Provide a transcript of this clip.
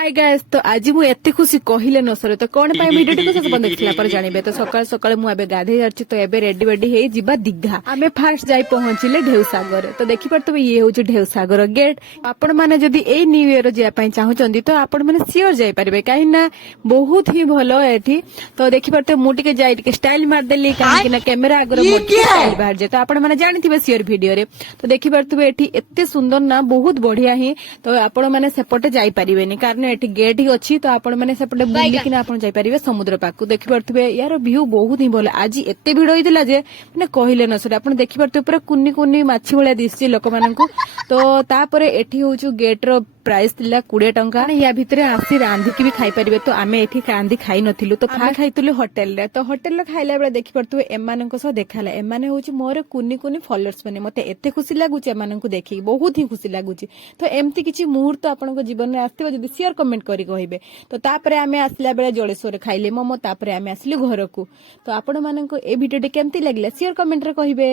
Hi guys तो आज मु एते खुशी कहिले न सरे तो कोन पाई वीडियो टिको सब देखला पर जानिबे तो सकाळ सकाळ मु एबे गाधे जाछि तो एबे रेडी वेडी हे जिबा दिघा आमे फास्ट जाई पहुंचिले ढेउसागर तो देखि परतो ये होछि ढेउसागर गेट आपण माने जदी ए न्यू ईयर जे पई चाहू चंदी तो आपण माने सियोर जाई परिबे काहे ना बहुत ही भलो एठी तो देखि परतो मु टिके जाई टिके स्टाइल मार देली काहे कि ना कैमरा आगर मो स्टाइल बाहर जे तो आपण माने जानिथिबे सियोर वीडियो रे तो देखि परतो एठी एते सुंदर ना बहुत बढ़िया ही तो आपण माने सेपटे जाई परिबेनी कारण एठी गेट ही अच्छी तो आपण माने सेपटे बुलिकिना आपण जाई परिबे समुद्र पाकु देखि परथबे यार व्यू बहुत ही भलो आज एते भिड़ होइतिला जे माने कहिले न सरे आपण देखि परथबे पूरा कुन्नी कुन्नी माछी भलिया दिसछि लोक माननकु तो तापरे एठी होछु गेट रो प्राइस थिला 20 टंका या भितरे आसी रांधी की भी खाई परिबे तो आमे एठी रांधी खाई नथिलु तो फा खाइतुलु होटल रे तो होटल रे खाइला बेले देखि परथबे एमाननको सह देखाला एमाने होछि मोर कुन्नी कुन्नी फॉलोअर्स माने मते एते खुशी लागुछि एमाननको देखि बहुत ही खुशी लागुछि तो एम्ति किछि मुहूर्त आपनको जीवन रे आस्थिबो जदी शेयर कमेंट करी कहिबे तो तापरे आमे आसला बेले जळेश्वर खाइले मोमो तापरे आमे आसली घरकू तो आपण माननको ए वीडियो टे केमति लागला शेयर कमेंट रे कहिबे।